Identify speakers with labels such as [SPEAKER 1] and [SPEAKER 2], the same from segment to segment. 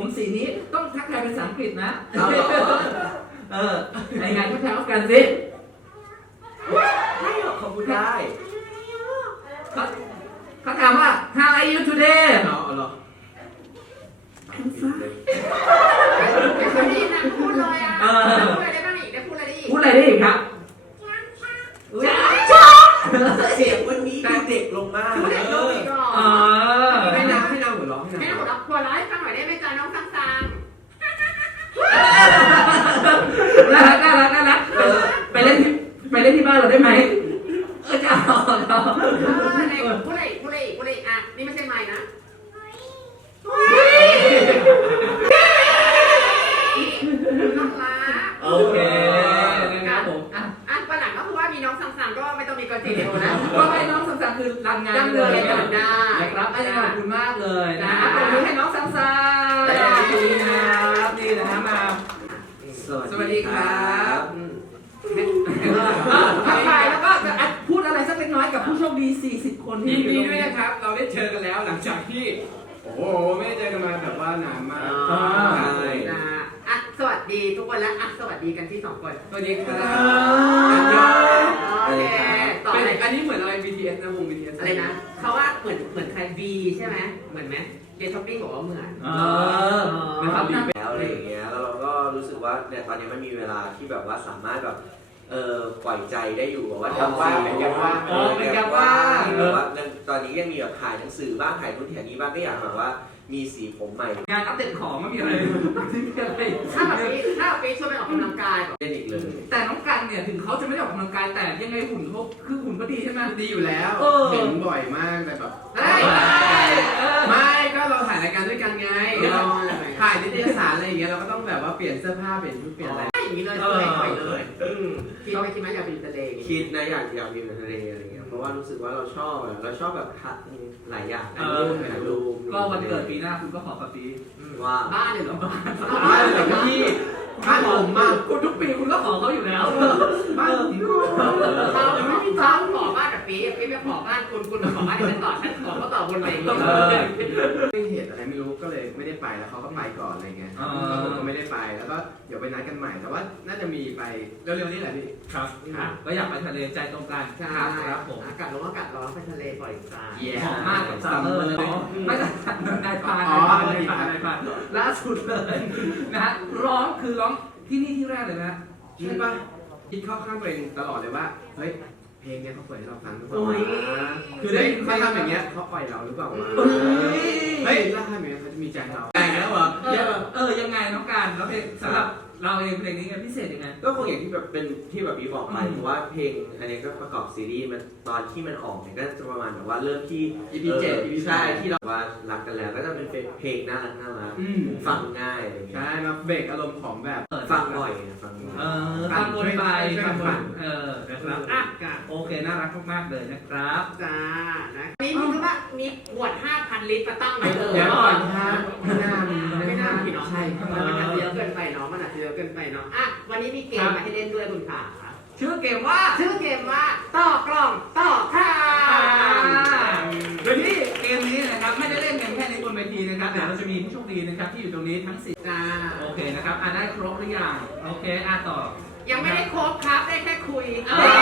[SPEAKER 1] ผมสีนี้ต้องทักทายเป็นภาษาอังกฤษนะในงานทักทายกันสิ
[SPEAKER 2] ไม่หรอกขอบคุณได้
[SPEAKER 1] เขาถามว่า How are you today
[SPEAKER 2] เหรอ
[SPEAKER 3] ไม่เคยได้ยินนะพูดเลยอ่ะพูดอะไรได้บ้างอีกได้พูดอะไรได้อีก
[SPEAKER 1] พูดอะไรได้อีกครับ
[SPEAKER 2] เสียงวันนี้ดูเด็กลงมาก
[SPEAKER 3] พูดเด็กลงอีกหรอ
[SPEAKER 2] ให้นางหัวเราะ
[SPEAKER 3] ให้นางหัวเราะหัวเราะให้ฟังหน่อยได้ไหมจ๊ะน้องซังซัง
[SPEAKER 1] น่ารักไปเล่นที่บ้านเราได้ไหมจะเอา
[SPEAKER 3] ในพูดอะไรอ่ะนี่ไม่ใช่ไม้นะ
[SPEAKER 1] โอเคนะครับผม
[SPEAKER 3] วันหลังก็คือว่ามีน้องซังก็ไม่ต้องมีกอจีเดียวนะ
[SPEAKER 1] ก็ให้น้องซังคือรันงาน
[SPEAKER 3] เลยได้
[SPEAKER 1] นะครับขอบคุณมากเลยนะขอบคุณให้น้องซังนี่นะมา
[SPEAKER 2] สวัสดีครับ
[SPEAKER 1] ทักทายแล้วก็พูดอะไรสักเล็กน้อยกับผู้โชคดี40คนที่
[SPEAKER 2] ยินดีด้วยนะครับเราได้เจอกันแล้วหลังจากที่โอ้โหไม่ได้เจอกันมาแบบว่านานมาก
[SPEAKER 3] ใช่สวัสดีทุกคนและสวัสดีกันที่2คน
[SPEAKER 2] สวัสดีครับ
[SPEAKER 3] โอเคต่อไป
[SPEAKER 2] อันนี้เหมือนอะไร BTS นะวง BTS
[SPEAKER 3] อะไรนะเขาว่าเหมือนใคร V ใช่ไหมเหมือนไหมเดย์ท็อปปิ้งบอกว่าเหมือน
[SPEAKER 2] นะครับแล้วอะไรอย่างเงี้ยแล้วเราก็รู้สึกว่าเนี่ยตอนนี้มันมีเวลาที่แบบว่าสามารถแบบปล่อยใจได้อยู่แบบว่าทำว่าเป็นแบบว่าตอนนี้ยังมีแบบถ่ายหนังสือบ้างถ่ายนู่นถ่ายนี้บ้างก็อยากแบบว่ามีสีผมใหม่
[SPEAKER 1] งานอัปเดตของไม่มีอะไร
[SPEAKER 3] ถ้าปีชวนไปออกกำลังกาย
[SPEAKER 2] เล่นอีกเลย
[SPEAKER 1] แต่น้องกันเนี่ยถึงเขาจะไม่ได้ออกกำลังกายแต่ยังไงหุ่นเขาคือหุ่นก็ดีใช่ไหม
[SPEAKER 2] ดีอยู่แล้วเห็นบ่อยมากแต่แบบไม่ก็เราถ่ายรายการด้วยกันไงเราถ่ายนิตยสารอะไรอย่างเงี้ยเราก็ต้องแบบว่าเปลี่ยนเสื้อผ้าเปลี่ยนชุดเปลี่ยนอะไร
[SPEAKER 3] อย่างนี้เลยเลยคิดไหมอยากไปอยู่ทะเล
[SPEAKER 2] คิดนะอยากไปอยู่ทะเลอะไรเงี้ยเพราะว่ารู้สึกว่าเราชอบแบบหลายอย่างถ่ายรูป
[SPEAKER 1] ก็วันเกิดปีหน้าคุณก็ขอกับปี
[SPEAKER 2] ว่า
[SPEAKER 3] บ้านเลยเหรอ
[SPEAKER 2] บ้านเลยพี่บ้านผมมาก
[SPEAKER 1] คุณทุกปีคุณก็ขอเขาอยู่แล้ว
[SPEAKER 2] บ้านผม
[SPEAKER 3] เราไม่มีทางขอบ้านแบบปีไม่ขอบ้านคุณมาขอบ้านฉันต่อฉันขอเขาต่อวนไป
[SPEAKER 2] ไม่เหตุอะไรไม่รู้ก็เลยไม่ได้ไปแล้วเขาก็ไปก่อนอะไรเงี้ยแล้วผมก็ไม่ได้ไปแล้วก็เดี๋ยวไปนัดกันใหม่แต่ว่าน่าจะมีไปเร็วๆนี้แหละพี่
[SPEAKER 1] ครับก็อยากไปทะเลใจตรงกัน
[SPEAKER 3] ครับผมอากาศร้อนไปทะเลปล่อยปลา
[SPEAKER 1] หอมมากกับซัมเมอร์เลยไม่ใช่นายพานล่าสุดเลยนะร้องที่นี่ที่แรกเลยนะ
[SPEAKER 2] ใช่ป่ะคิดเข้าข้างตัวเองตลอดเลยว่าเฮ้ยเพลงเนี้ยเขาเปิดให้เราฟังหรือเปล่าคือได้เขาทำอย่างเงี้ยเขาปล่อยเราหรือเปล่าเฮ้ยถ้าทำอย่างเงี้ยเขาจะมีใจเราแต่งแล้วเหร
[SPEAKER 1] อยังไงน้องการแล้วเพลงสำหรับเราเองเพลงนี้พิเศษยังไง
[SPEAKER 2] ก็คงอย่างที่แบบเป็นที่แบบพี่บอกไปเพราะว่าเพลงอันนี้ก็ประกอบซีรีส์มันตอนที่มันออกเนี่ยก็จะประมาณแบบว่าเริ่มที่ EP 7 EP ใช่ที่เราว่ารักกันแล้วก็จะเป็นเพลงน่ารักฟังง่ายอะไรอย่างเงี้ยใช่มาเบรกอารมณ์ของแบบฟังบ่อยฟัง
[SPEAKER 1] วนไปฟังนะครับโอเคน่ารักมากๆเลยนะครับ
[SPEAKER 3] จ้านะมีว่ามีขวด 5,000 ลิตรมาตั้งไว้เลย
[SPEAKER 2] เดี๋ยวก่อนครับไม่น่า
[SPEAKER 3] พี่น้องใช่มันอาจจะเยอะเกินไปเนาะวันนี้มีเกมมาให้เล่นด้วยคุณขา
[SPEAKER 1] ชื่อเกมว่า
[SPEAKER 3] ต่อกล่องต่อค่ะ
[SPEAKER 1] โดยที่เกมนี้นะครับไม่ได้เล่นกันแค่ในบนเวทีนะครับแต่เราจะมีผู้โชคดีนะครับที่อยู่ตรงนี้ทั้ง4
[SPEAKER 3] จ้า
[SPEAKER 1] โอเคนะครับได้ครบหรือยังโอเคต่อ
[SPEAKER 3] ยังไม่ได้ครบครับได้แค่คุย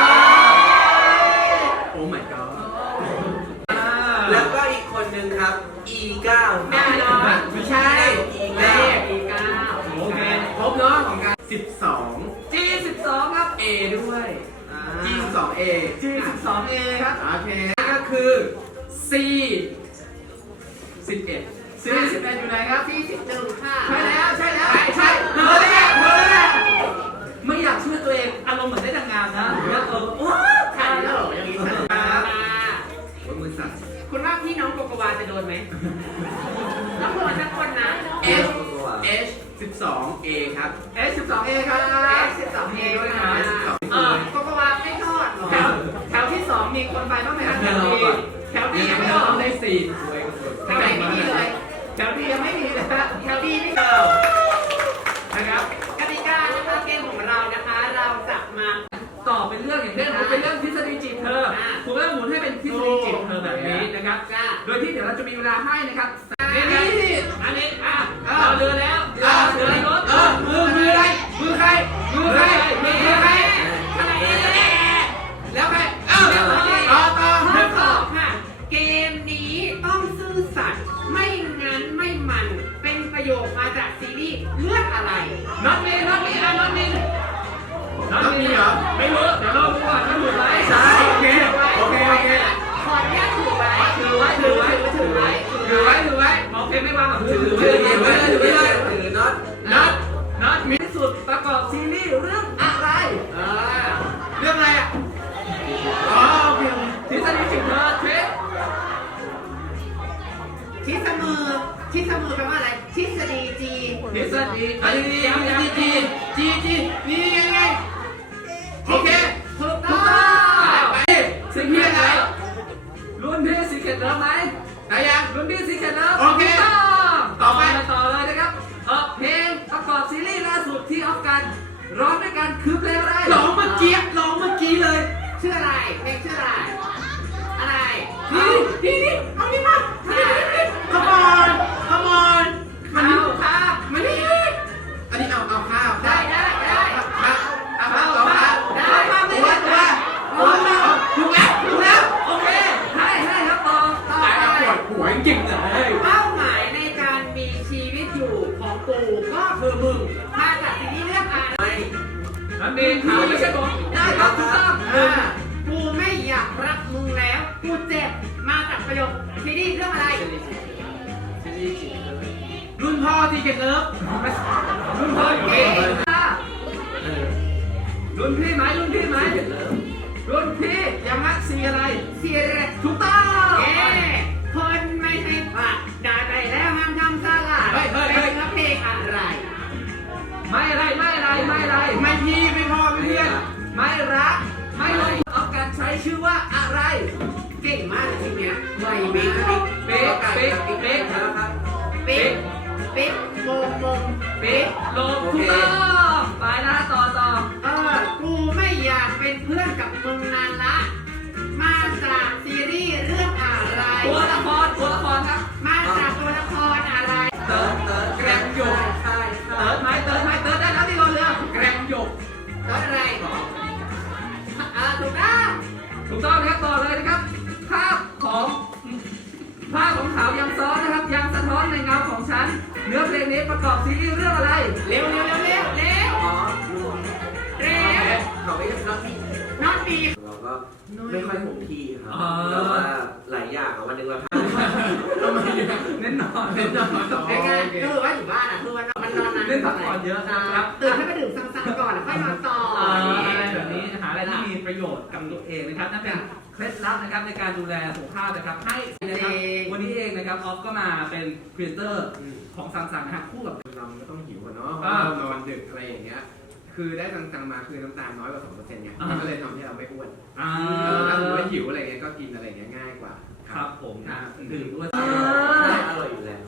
[SPEAKER 2] โอ้ my god แล้วก็อีกคนนึงครับ E9
[SPEAKER 3] แน่นอน
[SPEAKER 2] ไม่ใช่
[SPEAKER 3] E9
[SPEAKER 2] โอเคครบเนาะของการ12
[SPEAKER 1] G12 ครับ
[SPEAKER 2] A ด้วย G12A
[SPEAKER 1] ครับ
[SPEAKER 2] โอเคก็คือ C11
[SPEAKER 1] อยู่ไหนครับ
[SPEAKER 3] C11 ค่ะ
[SPEAKER 1] ใช่แล้วเธอไม่อยากช่วยตัวเองอารมณ์เหมือนได้ดังงามนะ
[SPEAKER 3] ทันแล้วอย่างนี้ทัน
[SPEAKER 2] มือสั่น
[SPEAKER 3] คุณว่าพี่น้องโกโกวาจะโดนไหมน้องโดนสักคนนะ
[SPEAKER 2] H12A ครับ
[SPEAKER 1] H12A ครับ
[SPEAKER 3] H12A ด้วยนะโกโกวาไม่ทอดหรอแถวที่2มีคนไปบ้างไหมครับแถวดียังไม่ออก
[SPEAKER 2] ได้4
[SPEAKER 3] แถวไหนไม่มีเลย
[SPEAKER 1] แถวดียังไม่มีเลย
[SPEAKER 3] แถวดีไม่เจอนะครับกติกานะคะเกมของเรานะคะเราจะมา
[SPEAKER 1] ต่อเป็นเรื่องอย่างเช่นเป็นเรื่องทฤษฎีจีบเธอคุณก็หมุนให้เป็นทฤษฎีจีบเธอแบบนี้นะครับโดยที่เดี๋ยวเราจะมีเวลาให้นะครับ
[SPEAKER 3] อันนี้เอาเรือแล้วเรือรถมืออะไรมือใครมือใครแล้วใครต่อข้อสอบค่ะเกมนี้ต้องซื่อสัตย์ไม่งั้นไม่มันเป็นประโยคมาจากซีรีส์เลือดอะไรน็อตมีเหรอไม่รู้เดี๋ยวเราดูก่อนว่าถูกไหมใช่โอเคขออนุญาตถือไว้โอเคไม่วางกับพื้นถือไว้น็อตมีที่สุดประกอบซีรีส์เรื่องอะไรเรื่องอะไรอ่ะโอเคทฤษฎีจิตเธอเทสทิศมือแปลว่าอะไรทฤษฎีจีทฤษฎีจีนี่ยังไงโอเคถูกต้องไปสิ่งที่อะไรรุ่นพี่ซีเกตเลิฟไหมไหนยังรุ่นพี่ซีเกตเลิฟโอเคต่อเลยนะครับเพลงประกอบซีรีส์ล่าสุดที่ออฟกันร้องด้วยกันคือเพลงอะไรร้องเมื่อกี้เลยชื่ออะไรเพลงชื่ออะไรนี่เอานี่มาCome on มันเอาข้าวมานี่อันนี้เอาข้าวได้เอาข้าวถูกแล้วโอเคให้ครับต่อปวดหัวจริงเลยเป้าหมายในการมีชีวิตอยู่ของกูก็คือมึงมาจากซีรีส์เรื่องอะไรนั่นเองเขาไม่ใช่ผมได้ครับถูกต้องกูไม่อยากรักมึงแล้วกูเจ็บมาจากประโยคซีรีส์เรื่องอะไรรุ่นพ่อที่เก็ตเลิฟรุ่นพ่ออยู่นี่รุ่นพี่ไหมรุ่นพี่ยังมักซีอะไรซีอะไรถูกต้องคนไม่ให้ผักด่าไปแล้วห้ามทำสลัดเป็นเพลงอะไรไม่พี่ไม่พ่อไม่เพื่อนไม่รักไม่ลงเอาการใช้ชื่อว่าอะไรเก่งมากเลยทีเนี้ยไวเป๊กนะครับเป๊กมงเป๊กลงถูกต้องไปนะต่อกูไม่อยากเป็นเพื่อนกับมึงนานละมาจากซีรีส์เรื่องอะไรตัวละครครับมาจากตัวละครอะไรเติร์ดแกรมหยกเติร์ดได้แล้วที่รอเรือแกรมหยกเติร์ดอะไรถูกต้องนะครับต่อเลยนะครับภาพของเขายังซ้อนนะครับยังสะท้อนในเงาของฉันเนื้อเพลงนี้ประกอบซีรีส์เรื่องอะไรเร็ว
[SPEAKER 2] เขาไม่
[SPEAKER 3] น็อตปี
[SPEAKER 2] เราก็ไม่ค่อยห่วงที่ครับแต่ว่าหลายอย่างวันหนึ่งเราทำ
[SPEAKER 1] เน้นนอน
[SPEAKER 3] ง่ายๆก็คือว่าอยู่บ้านคือมันนอนนาน
[SPEAKER 1] เล่นพักผ่อนเยอะครับ
[SPEAKER 3] ตื่นให้ไปดื่มซ้ำๆก่อนแล้วค่อยนอนต่อ
[SPEAKER 1] อะไรแบบนี้หาอะไรที่มีประโยชน์กับตัวเองนะครับนั่นเป็นเคล็ดลับนะครับในการดูแลสุขภาพนะครับให้นะครับวันนี้เองนะครับออฟก็มาเป็นพรีเซนเตอร์ของซัมนะครับคู่กับ
[SPEAKER 4] เราก็ต้องหิวกันเนาะนอนดึกอะไรอย่างเงี้ยคือได้ตังมาคือน้ำตาลน้อยกว่า 2% เนี่ยก็เลยทำให้เราไม่อ้วนถ้าสมมติว่าหิวอะไรเงี้ยก็กินอะไรเงี้ยง่ายกว่า
[SPEAKER 1] ครับผมดื่มด้วย
[SPEAKER 2] อร่อยอยู่แล้ว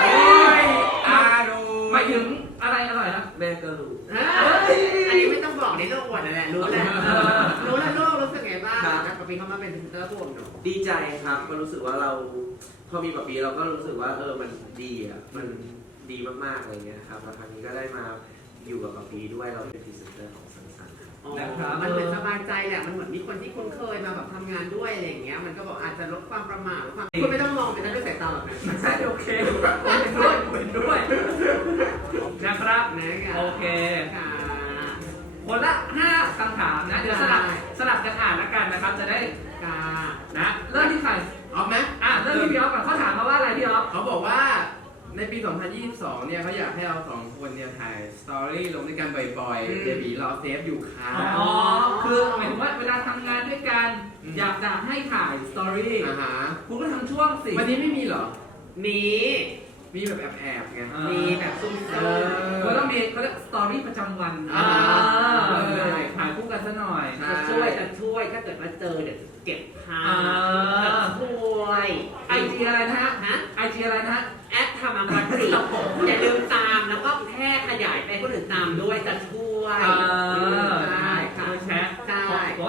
[SPEAKER 1] หมายถึงอะไรอร่อยครับ
[SPEAKER 2] แม่ก็รู้
[SPEAKER 3] อันนี้ไม่ต้องบอกในโลกอวดแหละรู้แล้วโลกรู้สึกไงบ้างนะปะปีเข้ามาเป็นพรีเซนเตอร์พวกหนู
[SPEAKER 2] ดีใจครับก็รู้สึกว่าเราพอมีปะปีเราก็รู้สึกว่ามันดีอ่ะมันดีมากๆอะไรเงี้ยครับแล้วครั้งนี้ก็ได้มาอยู่กับปะปีด้วยเราเป็นพรีเซนเตอร์ของซัน
[SPEAKER 3] นะครับมันเหมือนสบายใจแหละมันเหมือนมีคนที่คุ้นเคยมาแบบทำงานด้วยอะไรอย่างเงี้ยมันก็บอกอาจจะลดความประมาทคุณไม่ต้องมองไปนั้นด้วยสายตาหรอกนะ
[SPEAKER 1] ใช่โอเคด้วยนะครับโอเคคนละ5คำถามนะเดี๋ยวสลับกันอ่านแล้วกันนะครับจะได้นะเริ่มที่ใคร
[SPEAKER 4] ออฟไหม
[SPEAKER 1] เริ่มที่พี่ออฟก่อนเขาถามมาว่าอะไรพี่ออฟ
[SPEAKER 4] เขาบอกว่าในปี 2022 เนี่ยเขาอยากให้เรา2 คนเนี่ยถ่ายสตอรี่ลงด้วยกันบ่อยๆเบบีรอเซฟอยู่ค่ะ
[SPEAKER 1] คือหมายถึงว่าเวลาทำงานด้วยกันอยากจะให้ถ่ายสตอรี่คุณก็ทำช่วงสิ
[SPEAKER 4] วันนี้ไม่มีเหรอ
[SPEAKER 3] มี
[SPEAKER 4] แบบแอบไง
[SPEAKER 3] มีแบบซุ่ม
[SPEAKER 1] ก็ต้องมีเขาเรียกสตอรี่ประจำวันถ่ายคู่กันซะหน่อย
[SPEAKER 3] จะช่วยถ้าเกิดว่าเจอเดี๋ยวเก็บภาพช่วย
[SPEAKER 1] IG อะไรนะฮะIG อะไรนะฮะ
[SPEAKER 3] ทำมาปกติอย่าลืมตามแล้วก็แพร่ขยายไปคนอื่นตามด้วยจะช่วย
[SPEAKER 1] ใช่ค่ะแชทก็คือ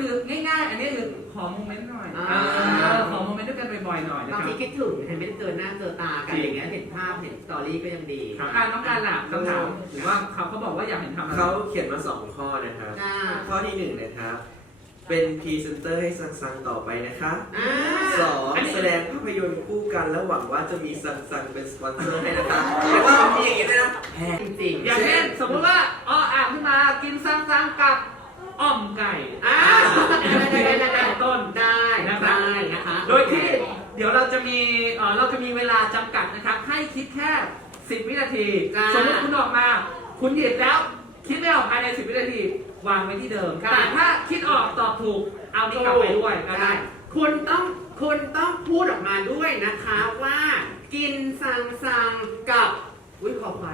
[SPEAKER 1] คือง่ายๆ อันนี้คือขอโมเมนต์หน่อยขอโมเมนต์ด้วยกันบ่อยๆหน่อยนะ
[SPEAKER 3] บาง
[SPEAKER 1] ครั
[SPEAKER 3] ที
[SPEAKER 1] บ
[SPEAKER 3] คิดถึงเห็นไม่ได้เจอหน้าเจอตากันอย่างเงี้ยเห็นภาพเห็นสตอรี่ก็ยังดี
[SPEAKER 1] น้องการล่ะคำถามหรือว่าเขาบอกว่าอยากเห็นทำอะไร
[SPEAKER 2] เขาเขียนมา 2 ข้อนะครับ
[SPEAKER 3] จ้า
[SPEAKER 2] ข้อที่ 1 นะครับ เป็นพรีเซนเตอร์ให้ซังต่อไปนะคะ 2 แสดงภาพยนตร์คู่กันแล้วหวังว่าจะมีซังเป็นสปอนเซอร์ให้นะคะแล้วก็มีอย่างนี้ด้วยนะแพง
[SPEAKER 3] จริง
[SPEAKER 1] อย่างเช่นสมมติว่าอ่านขึ้นมากินซ้ำๆกับอ่อมไก่
[SPEAKER 3] ได้ต้นได้ได้นะคะ
[SPEAKER 1] โดยที่เดี๋ยวเราจะมีเวลาจำกัดนะครับ ให้คิดแค่ 10 วินาที สมมติคุณออกมา คุณหยิบแล้ว คิดไม่ออกภายใน 10 วินาที วางไว้ที่เดิม แต่ถ้าคิดออกตอบถูก เอานี้กลับไปด้วยก็ได้
[SPEAKER 3] คุณต้องพูดออกมาด้วยนะคะว่า กินซังกับอุ้ยขอควาย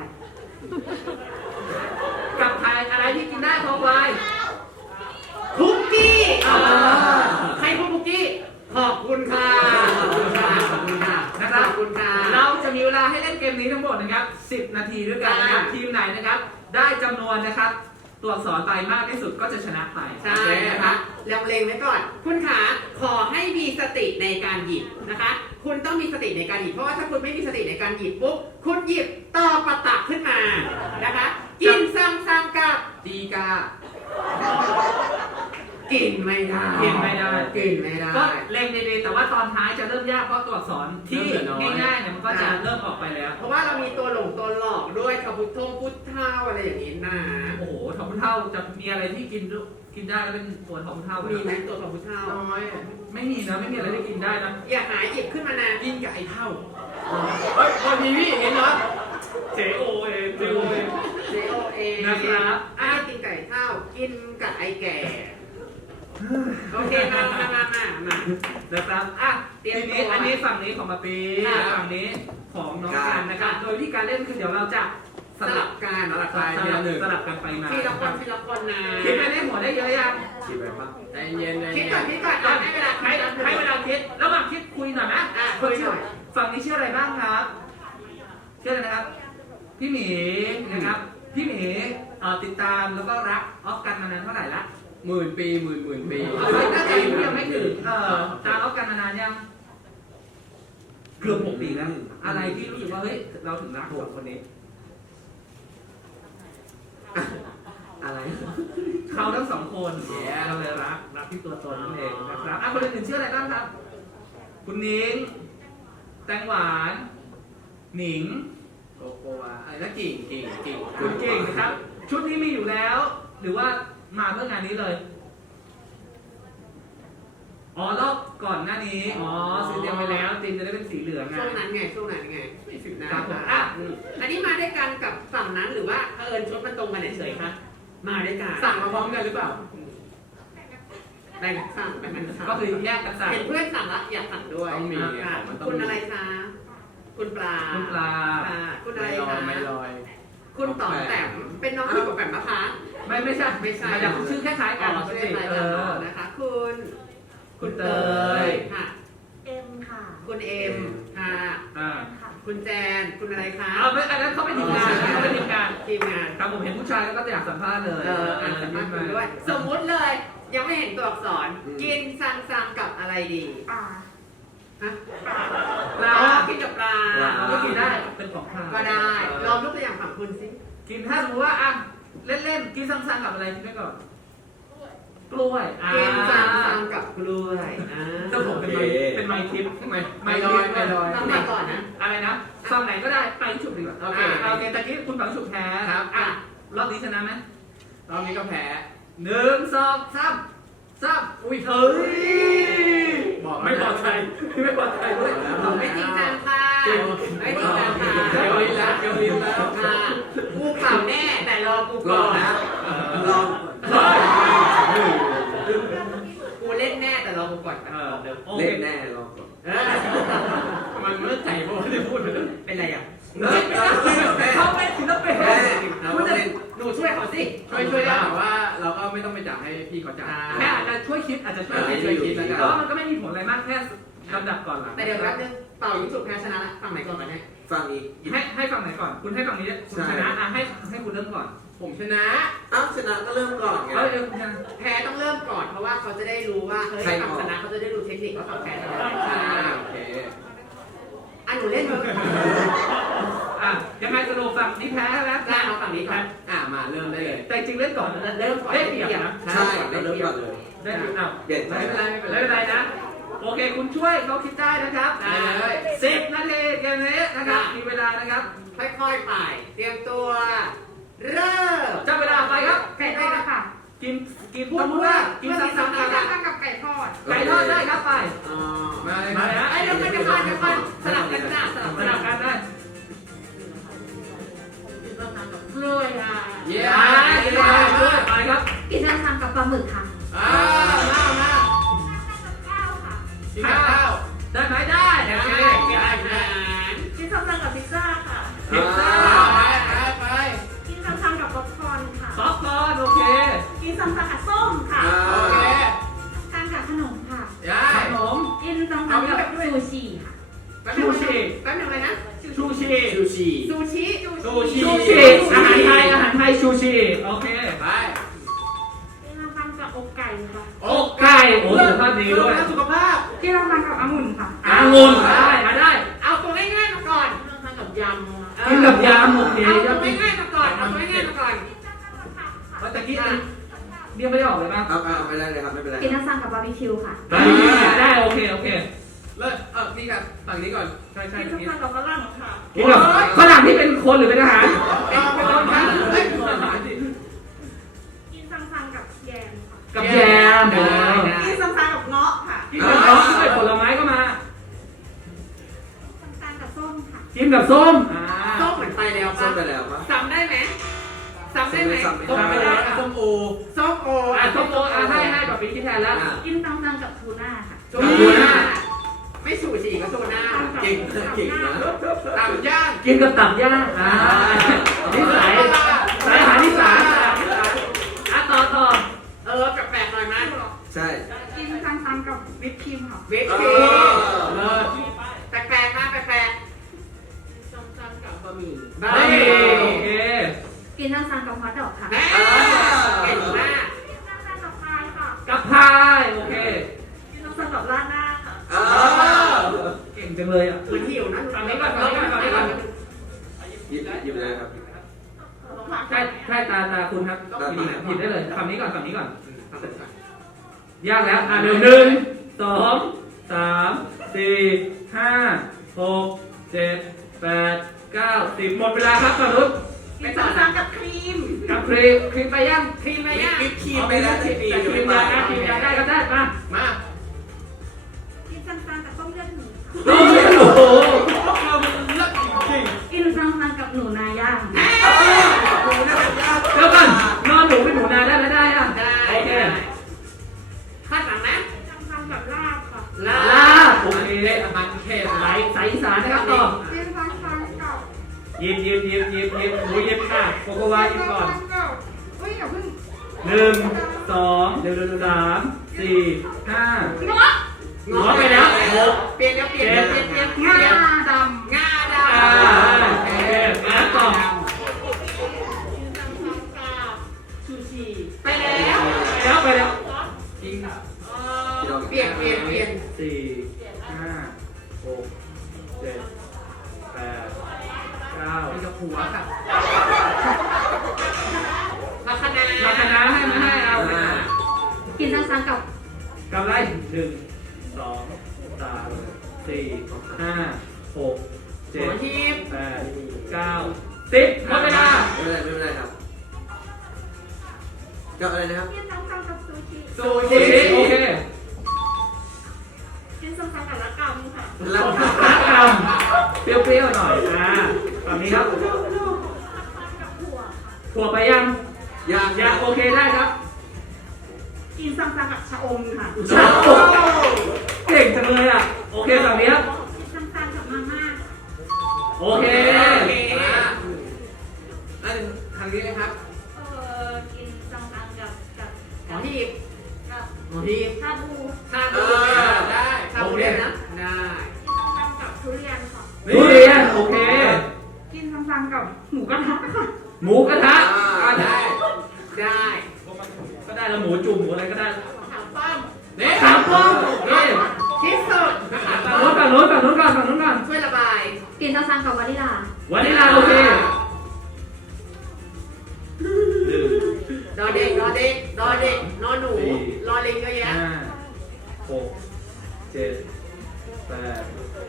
[SPEAKER 1] กับไทยอะไรที่กินได้พอไว
[SPEAKER 3] คุกกี้ใครพูดคุกกี้ ขอบคุณค่ะขอบคุณค่ะขอบคุณค่ะ
[SPEAKER 1] นะครับ
[SPEAKER 3] ขอบคุณค่ะ
[SPEAKER 1] เราจะมีเวลาให้เล่นเกมนี้ทั้งหมดนะครับ 10 นาทีด้วยกันนะครับ ทีมไหนนะครับ ได้จำนวนนะครับ ตัวอักษรไปมากที่สุดก็จะชนะไป
[SPEAKER 3] ใช่นะคะแล้วเล็งไว้ก่อน คุณขาขอให้มีสติในการหยิบนะคะ คุณต้องมีสติในการหยิบ เพราะว่าถ้าคุณไม่มีสติในการหยิบปุ๊บ คุณหยิบต่อปะตักขึ้นมานะคะ กินซังกับ
[SPEAKER 4] ตีกา
[SPEAKER 3] กินไม่ได้
[SPEAKER 1] กินไม่ได้
[SPEAKER 3] กินไม่ได้
[SPEAKER 1] ก็เล็งดีๆแต่ว่าตอนท้ายจะเริ่มยากเพราะตัวอักษรที่ง่ายๆเนี่ยมันก็จะเริ่มออกไปแล้ว
[SPEAKER 3] เพราะว่าเรามีตัวหลอกด้วยคาพุทงพุทเท่าอะไรอย่างนี้นะ
[SPEAKER 1] โอ้โหทองพุเท่าจะมีอะไรที่กินได้แล้วเป็นตัวทองพุเท่า
[SPEAKER 3] มีไหมตัวคาพุทเท่า
[SPEAKER 4] น้อย
[SPEAKER 1] ไม่มีนะไม่มีอะไรที่กินได้นะ
[SPEAKER 3] อย่าหาหยิบขึ้นมานะ
[SPEAKER 4] กินกับไอ้เท่าเฮ้ยพอดีพี่เห็นเหรอ
[SPEAKER 1] JOA
[SPEAKER 3] เจโอเอ
[SPEAKER 1] นะครับ
[SPEAKER 3] กินไก่เท่า กินกับไอแก่ โอเคมา
[SPEAKER 1] นะครับอ่ะ
[SPEAKER 3] เตรียม
[SPEAKER 1] ทีนี้
[SPEAKER 3] ตัว
[SPEAKER 1] อันนี้ฝั่งนี้ของมาปี
[SPEAKER 3] ค่ะ
[SPEAKER 1] ฝั่งนี้ของน้องกันนะครับโดยที่การเล่นคือเดี๋ยวเราจะ
[SPEAKER 3] สลับกัน
[SPEAKER 1] สลับกันไปมา
[SPEAKER 3] ทีละคนนะ
[SPEAKER 1] คิดไปได้หัวได้เยอะยัง
[SPEAKER 2] คิดไปปะ
[SPEAKER 4] ใจเย็นใจ
[SPEAKER 3] คิด
[SPEAKER 4] เย็
[SPEAKER 3] ก่อน
[SPEAKER 4] น
[SPEAKER 3] คิดก่อนให้เวลา
[SPEAKER 1] ให้เวลาคิดระหว่างคิดคุยหน่อยนะ
[SPEAKER 3] คุยหน่อย
[SPEAKER 1] ฝั่งนี้ชื่ออะไรบ้างครับชื่ออะไรนะครับ พี่หมีนะครับพี่หมีติดตามแล้วก็รักออฟกันมานานเท่าไหร่ละ
[SPEAKER 4] หมื่นปีหมื่นปี
[SPEAKER 1] น่าจะยังไม่ถึงตามออฟกันมานานยังเกือบ6 ปีแล้วอะไรที่รู้สึกว่าเฮ้ยเราถึงรักสองคนนี้
[SPEAKER 2] อะไร
[SPEAKER 1] เขาทั้ง2 คนเราเลยรักที่ตัวตนนั่นเองนะครับคนอื่นชื่ออะไรบ้างครับ คุณนิ้งแตงหวานหนิง
[SPEAKER 4] โกโกวาอะไรนะกิ่ง
[SPEAKER 1] คุณเก่งนะครับ ชุดนี้มีอยู่แล้ว หรือว่ามาเพื่องานนี้เลยรอบก่อนหน้านี้ซื้อเตรียมไปแล้วตีมจะได้เป็นสีเหลืองไง
[SPEAKER 3] ช่วงนั้นไงนะครับ
[SPEAKER 1] ผม
[SPEAKER 3] อันนี้มาด้วยกันกับฝั่งนั้นหรือว่าชุดมันตรงกันเฉยๆคะมาด้วยกัน
[SPEAKER 4] สั่งมาพร้อมกันหรือเปล่า
[SPEAKER 3] แบ่งสั่งแบ่งกันสั่ง
[SPEAKER 1] ก็คือแยกกันสั่ง
[SPEAKER 3] เห็นเพื่อนสั่งละอยากสั่งด้วย
[SPEAKER 4] ต้องมี
[SPEAKER 3] ค่ะ
[SPEAKER 4] มันต้อง
[SPEAKER 3] คุณ
[SPEAKER 4] มี
[SPEAKER 3] อะไรคะคุณปลา
[SPEAKER 1] คุณปลา
[SPEAKER 3] ค่ะคุณอะไร
[SPEAKER 4] ไม่ลอ
[SPEAKER 3] คะ
[SPEAKER 4] ยไม่ลอย
[SPEAKER 3] คุณต๋อมแต้มเป็นน้องพี่ของแปมปะคะ
[SPEAKER 1] ไม่ใช่
[SPEAKER 3] ไม่ใช่
[SPEAKER 1] อยากชื่อคล้ายๆกัน
[SPEAKER 3] ชื่ออะไรกันนะคะ คุณเตยค่ะ
[SPEAKER 5] เอ็มค่ะ
[SPEAKER 3] คุณเอ็มค่ะ
[SPEAKER 5] ค่ะ
[SPEAKER 3] คุณแจนคุณอะไรคะ
[SPEAKER 1] ไม่อันนั้นเขาไม่ทีมงานเขาไม่ทีมงาน
[SPEAKER 3] ทีมงาน
[SPEAKER 1] ครับผมเห็นผู้ชายแล้วก็อยากสัมภาษณ์เลย
[SPEAKER 3] อ่านสัมภาษณ์คุณด้วย สมมุติเลย ยังไม่เห็นตัวอักษร กินซังกับอะไรดี
[SPEAKER 5] ปลา
[SPEAKER 3] ฮะ
[SPEAKER 1] ปลา
[SPEAKER 3] กินกับปลา
[SPEAKER 1] ก็กินได้เป็นของข้าว
[SPEAKER 3] ก็ได้ ลองยกตัวอย่างฝั่งคุณสิ
[SPEAKER 1] กินถ้าสมมติว่าเล่นๆกินซ้ำๆกับอะไรกินได้ก่อนกล้วย
[SPEAKER 3] กินซังกับกล้วยอ่า
[SPEAKER 1] เจ้าผมเป็นไมค์ทิป
[SPEAKER 4] ไม่ลอยไม่ลอย
[SPEAKER 3] ทำมาก่อนนะ
[SPEAKER 1] อะไรนะฝั่งไหนก็ได้ไปฉุบดีกว่า
[SPEAKER 3] โอเค
[SPEAKER 1] ตะกี้คุณฝังฉุบแพ้
[SPEAKER 4] ครับ
[SPEAKER 1] รอบนี้ชนะไหม
[SPEAKER 4] รอบนี้ก็แพ้
[SPEAKER 1] 1 2 3อุ้ยเฮ้ย
[SPEAKER 4] บอก
[SPEAKER 1] ไม่ปลอดภัยไม่ปลอดภัยด้วย
[SPEAKER 3] ไม่จริงจังค่ะไม่จริงจังค่ะ
[SPEAKER 4] เกลียวลิ้นแล้วเกลียวลิ้นแล้ว
[SPEAKER 3] ค่ะกูเข่าแน่แต่รอกูก่อน
[SPEAKER 2] ลอง
[SPEAKER 3] กูเล่นแน่แต่รอกูก่อน
[SPEAKER 1] โอเค
[SPEAKER 2] เล่นแน่ลองก่อน
[SPEAKER 4] มันเมื่อใจเพราะว่าได้พูดเลย
[SPEAKER 3] เป็นไรอ่ะ
[SPEAKER 1] เขาเป็นศิลปิน
[SPEAKER 3] คุณจะหนูช่วยเขาสิ
[SPEAKER 4] ช่วยได้แต่ว่าเราก็ไม่ต้องไปจับให้พี่เขาจับ
[SPEAKER 1] แค่อาจจะช่วยคิดอาจจะช่วยคิด
[SPEAKER 4] ช่วยคิดแล้วกัน
[SPEAKER 1] แต่ว่ามันก็ไม่มีผลอะไรมากแค่ลำดับก่อนหลัง
[SPEAKER 3] แต่เดี๋ยวแป๊บนึงเป่ายิงฉุบแพ้ชนะละฝั่งไหนก่อนกันแน่
[SPEAKER 2] ฟังนี้
[SPEAKER 1] ให้ฝั่งไหนก่อน คุณให้ฝั่งนี้คุณชนะให้คุณเริ่มก่อน
[SPEAKER 3] ผมชนะ
[SPEAKER 2] อ้าวชนะก็เริ่มก่อนไง
[SPEAKER 1] เอ้ย
[SPEAKER 3] แพ้ต้องเริ่มก่อนเพราะว่าเขาจะได้รู้ว่าเฮ้ย
[SPEAKER 2] ใครก่อน
[SPEAKER 3] ฝั่งชนะเขาจะได้รู้เทคนิคว่าฝั่งแพ้ทำอะไรใช่
[SPEAKER 4] โอเค
[SPEAKER 3] อ่ะหนูเล่นเลย
[SPEAKER 1] อ่ะยังไงสรุปฝั่งนี้แพ้แล้ว
[SPEAKER 3] ได้เอาฝั่งนี้ก่อน
[SPEAKER 4] มาเริ่มได้เลย
[SPEAKER 1] แต่จริงเล่นก่อน
[SPEAKER 3] เริ่มก่อน
[SPEAKER 1] ได้เปรียบนะ
[SPEAKER 2] ใช่เราเริ่มก่อนเลย
[SPEAKER 1] ได้เปรียบอ้าว
[SPEAKER 2] เด่นใจ
[SPEAKER 3] ไม่เป็นไรไม่เป็นไร
[SPEAKER 1] ไม่เป็นไรนะ โอเคคุณช่วยเขาคิดได้นะครับ
[SPEAKER 3] ได้เลย
[SPEAKER 1] 10 นาทีเกมนี้นะครับ มีเวลานะครับ
[SPEAKER 3] ค่อยๆไปเตรียมตัวเริ่ม
[SPEAKER 1] จับเวลาไปครับ
[SPEAKER 5] ไก่ทอดค่ะ
[SPEAKER 1] กินพูดว่ากินซ้ำๆกันนะ
[SPEAKER 5] กับไก่ทอด
[SPEAKER 1] ไก่ทอดได้ครับไป
[SPEAKER 4] มาเลย
[SPEAKER 1] มาเลยฮะ
[SPEAKER 3] ไอ้เดี๋ยวก่อนเดี๋ยวก่อนเดี๋ยวก่อนสลับกันจ้ะสลับ
[SPEAKER 1] สลับกันได้
[SPEAKER 3] กล้วยอ่ะ
[SPEAKER 4] เย้
[SPEAKER 1] กินได้ด้วยไปครับ
[SPEAKER 5] กินน้ำทานกับปลาหมึกค่ะ
[SPEAKER 4] มา
[SPEAKER 5] ข้าวค่ะ
[SPEAKER 4] กินข้าว
[SPEAKER 1] ได้ไหมได้โอเค
[SPEAKER 3] ได้นะ
[SPEAKER 5] กินส้มตำกับพิซซ่าค่ะ
[SPEAKER 1] พิซซ่า
[SPEAKER 4] ไป
[SPEAKER 5] กินส้มตำกับป๊อปคอร์นค่ะ
[SPEAKER 1] ซอฟต์คอร์นโอเค
[SPEAKER 5] กินส้มตำกับส้มค่ะ
[SPEAKER 4] โอเค
[SPEAKER 5] ทานกับขนมค่ะ
[SPEAKER 4] ได้
[SPEAKER 1] ขนม
[SPEAKER 5] กินส้มตำกับซูชิค่ะ
[SPEAKER 3] แป๊บนึงแป๊บนึงเลยนะ
[SPEAKER 1] ชูชี
[SPEAKER 2] ชูชี
[SPEAKER 3] ซูชิ
[SPEAKER 1] ชูชีอาหารไทยชูชีโอเค
[SPEAKER 4] ไป
[SPEAKER 5] กินน้ำตำกับอกไก่ค่ะ
[SPEAKER 1] อกไก่โอ้สุขภาพดีด้วย
[SPEAKER 4] สุขภาพ
[SPEAKER 5] กินน้ำตำกับองุ่นค่ะ
[SPEAKER 1] องุ่นได้
[SPEAKER 3] เอาตัวง่ายๆมาก่อนทานกับยำ
[SPEAKER 1] กินกับยำโอเค
[SPEAKER 3] เอา
[SPEAKER 1] ค
[SPEAKER 3] ตั
[SPEAKER 1] รับ
[SPEAKER 3] วง่ายๆมาก่อนเอาตัวง่ายๆมาก่อน
[SPEAKER 1] ว่าตะกี้เรียกไม่ได้ออกเลยป่ะ
[SPEAKER 2] เอาไม่ได้เลยครับไม่เป็นไร
[SPEAKER 5] กินน้ำตำกับบาร์บีคิวค่ะ
[SPEAKER 1] ได้โอเคโอเค
[SPEAKER 4] เลิศนี่กับฝั่งนี้ก่อน
[SPEAKER 1] ใช่ใช่
[SPEAKER 5] กินน้ำตำกับฝรั่งค่ะ
[SPEAKER 1] กินกับฝรั่งที่เป็นคนหรือเป็นอาหาร
[SPEAKER 3] เป็นคนพันเฮ้ย
[SPEAKER 5] กินซ้ำๆกับแยมค่ะ
[SPEAKER 1] กับแยม
[SPEAKER 5] กินซ้ำๆกับเงาะค่ะ
[SPEAKER 1] กินกับน้องด้วยผลไม้ก็มา
[SPEAKER 5] ซ้ำๆกับส้มค่ะ
[SPEAKER 1] กินกับส้ม
[SPEAKER 3] ส้มเหมือนไปแล้ว
[SPEAKER 2] ส้
[SPEAKER 3] ป่ะ
[SPEAKER 2] มไปแล้วปะ
[SPEAKER 3] ซ้ำได้ไหมซ้ำได้ไหม
[SPEAKER 2] ซ้ำไม่
[SPEAKER 3] ส้ม
[SPEAKER 2] ได้
[SPEAKER 3] ไม่ได้
[SPEAKER 4] ส้มโอ
[SPEAKER 3] ส้มโอ
[SPEAKER 1] ส้มโอให้แบบปีที่แทนแล้ว
[SPEAKER 5] กินซ้ำๆกับทูน่าค่ะ
[SPEAKER 3] ซูน่าไม่สูสีก็ซูน่า
[SPEAKER 2] เก่งนะ
[SPEAKER 4] ตามย่าง
[SPEAKER 1] กินกับตับย่างนิสัยสายอาหารนิสัยต่อ
[SPEAKER 3] แปลกๆหน่อยมั้ย
[SPEAKER 2] ใช่
[SPEAKER 5] กินซ้ำๆกับวิปครีมค่ะ
[SPEAKER 3] เวทครีมแปลกๆมากแปลกๆซ้ำๆกับบะหมี่บะหมี่
[SPEAKER 1] โอเค
[SPEAKER 5] กินซ้ำๆกับฮอทดอกค่ะ
[SPEAKER 3] แม่เก่งมาก
[SPEAKER 5] กินซ้ำๆกับพายค่ะ
[SPEAKER 1] กับพายโอเค
[SPEAKER 5] กินซ้ำๆกับราดหน้าค่ะ
[SPEAKER 1] เก่งจังเลยอ่ะ
[SPEAKER 3] เหมือนหิวนะ
[SPEAKER 1] ฝั่งนี้ก่อนฝั่งนี้ก่อน
[SPEAKER 2] หยิบเลยครับ
[SPEAKER 1] ใช่ตาคุณครับหยิบได้เลยฝั่งนี้ก่อนยากแล้ว1 2 3 4 5 6 7 8 9 10หมดเวลาครับฝั่งนู้น
[SPEAKER 5] กินซ้ำๆกับครีม
[SPEAKER 1] กับครีมไปย่าง
[SPEAKER 3] ครีมไหมย่า
[SPEAKER 2] วิปครีมไปแล้ว
[SPEAKER 1] ครีมยาได้ก็ได้มา
[SPEAKER 4] มา
[SPEAKER 5] กินซ้ำๆกับต้มเลือดหมูค่ะ
[SPEAKER 1] โอ้โห
[SPEAKER 4] เลิศจริง
[SPEAKER 5] กินซ้ำๆกับหนูนาย่าง
[SPEAKER 1] เดี๋ยวก่อนนอนหนูเป็นหนูนาได้ไหมได้อ่ะ
[SPEAKER 3] ได้
[SPEAKER 1] โอเค
[SPEAKER 3] คาดหวังนะ
[SPEAKER 5] ซ้ำๆกับลาบค่ะ
[SPEAKER 3] ลา
[SPEAKER 1] ลาบโอเค
[SPEAKER 4] มันเค็ม
[SPEAKER 1] สายอีสานนะครับต่อ
[SPEAKER 5] กินซ้ำๆกับ
[SPEAKER 1] หยิบหนูหยิบค่ะโกโกวาหยิบก่อน
[SPEAKER 5] เฮ้ยอย่าเพิ่ง
[SPEAKER 1] 1 2 3 4 5
[SPEAKER 5] เงาะ
[SPEAKER 1] หัวไปแล้ว6
[SPEAKER 3] เปลี่ยนแล้วเปลี่ยน
[SPEAKER 5] งาดำ
[SPEAKER 3] งาด
[SPEAKER 1] โอเคมาต่อ
[SPEAKER 5] ซูชิ
[SPEAKER 3] ำไปแล้ว
[SPEAKER 1] ไปแล้ว
[SPEAKER 4] จริง
[SPEAKER 3] เปลี่ยน
[SPEAKER 1] 4 5 6 7 8
[SPEAKER 4] เป็น
[SPEAKER 1] 9
[SPEAKER 4] กับหัวค่ะ
[SPEAKER 3] ลาคณา
[SPEAKER 1] ลาคณะให้มาให้เอา
[SPEAKER 5] กินซ้ำๆกับ
[SPEAKER 1] กำไร1 2 3 4 5 6
[SPEAKER 3] หัว
[SPEAKER 1] 7
[SPEAKER 3] ทิพย์
[SPEAKER 1] 8 9 10หมดเวลา
[SPEAKER 2] ไม่เป็นไรครับกับอะไรนะครับ
[SPEAKER 5] กินซ้ำๆกับซูชิ
[SPEAKER 3] ซู
[SPEAKER 1] โอ
[SPEAKER 3] ชิ
[SPEAKER 1] เคโอเค
[SPEAKER 5] กินซ้ำๆกับละกำค่ะ
[SPEAKER 2] รับ
[SPEAKER 1] รักกำเปรี้ยวๆหน่อยฝั่งนี้ครับ
[SPEAKER 5] กับถั่วค่ะ
[SPEAKER 1] ถั่วไปยัง
[SPEAKER 2] ยาก
[SPEAKER 1] โอเคได้ครับ
[SPEAKER 5] กินซ้ำๆกับชะอมค่ะ
[SPEAKER 1] เก่งจังเลยอ่ะ โอเคฝั่งนี้ครับ
[SPEAKER 5] กินซ้ำๆกับมาม่า
[SPEAKER 1] โอเค
[SPEAKER 4] อันทางนี้เลยครับ
[SPEAKER 5] กินซ้ำๆกับ
[SPEAKER 3] หัวทิพย์
[SPEAKER 5] กับ
[SPEAKER 3] หัวทิพย์
[SPEAKER 5] ชาบู
[SPEAKER 3] ชาบูได้ชาบูเรียนนะได้
[SPEAKER 5] กินซ้ำๆกับทุเรียนค่ะ
[SPEAKER 1] ทุเรียนโอเค
[SPEAKER 5] กินซ้ำๆกับหมูกระทะค่ะ
[SPEAKER 1] หมูกระทะ
[SPEAKER 4] ได้
[SPEAKER 1] แล้วหมูจุ่มหมูอะไรก็ได้
[SPEAKER 3] ถามป้อม
[SPEAKER 4] เนี่ย
[SPEAKER 1] ถามป้อมโอเค
[SPEAKER 3] ที่สุด
[SPEAKER 1] ฝั่งโน้นก่อน
[SPEAKER 3] ช่วยระบาย
[SPEAKER 5] กินซาซังกับวานิลา
[SPEAKER 1] วันนี้ลาโอเค
[SPEAKER 3] ดอเด็กนอนหนูรอเล็งเยอะแยะ
[SPEAKER 1] 5 6 7 8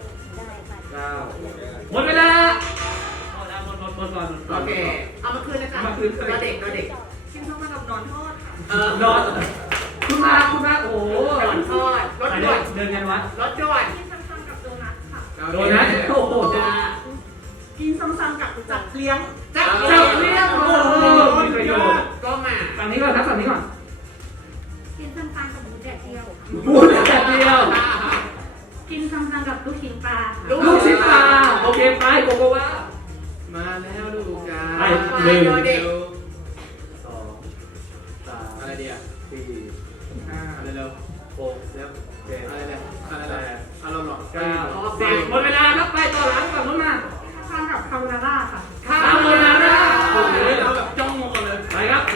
[SPEAKER 1] 9หมดเวลาหมดก่อน
[SPEAKER 3] โอเค เอามาคืนนะจ๊ะดอเด็ก
[SPEAKER 5] กินซาซังกับนอนทอดค่ะ
[SPEAKER 1] นอนคุณมาโอ้โห
[SPEAKER 3] หนอนทอดรถด่วน
[SPEAKER 1] เดินกันวะ
[SPEAKER 3] รถด่วน
[SPEAKER 5] กินซาซังกับโดนัทค่ะ
[SPEAKER 1] โดนัทโอ้โห
[SPEAKER 5] กินซาซังกับจัดเลี้ยง
[SPEAKER 3] จับ
[SPEAKER 1] เจ้าเลี้ยงโอ้โหมีประโยชน์
[SPEAKER 3] ก็มา
[SPEAKER 1] ฝั่งนี้ก่อนครับฝั่งนี้ก่อน
[SPEAKER 5] กินซาซังกับหมูแดดเดียว
[SPEAKER 1] หมูแดดเดียว
[SPEAKER 5] กินซาซังกับลูกชิ้นปลา
[SPEAKER 1] ลูกชิ้นปลาโอเคไปโกโกวา
[SPEAKER 4] มาแล้วลูกกา
[SPEAKER 1] ไป
[SPEAKER 3] ดอเด็ก
[SPEAKER 1] 2 3
[SPEAKER 4] อะไรเดียว
[SPEAKER 1] 4
[SPEAKER 4] อะไรเร็ว
[SPEAKER 1] 5 6
[SPEAKER 4] เร็ว
[SPEAKER 1] 7
[SPEAKER 4] อะไรเร็วอะไรเร็วอารมณ์หรอ
[SPEAKER 1] 9 10หมดเวลาครับไปต่อหลังฝั่งนู้นมา
[SPEAKER 5] ซาซังกับคาโบนาร่าค่ะ
[SPEAKER 3] ข้า
[SPEAKER 1] คาโบนาร่า
[SPEAKER 4] โอ้โหเราแบบจ้องมองกันเลย
[SPEAKER 1] ไปครับ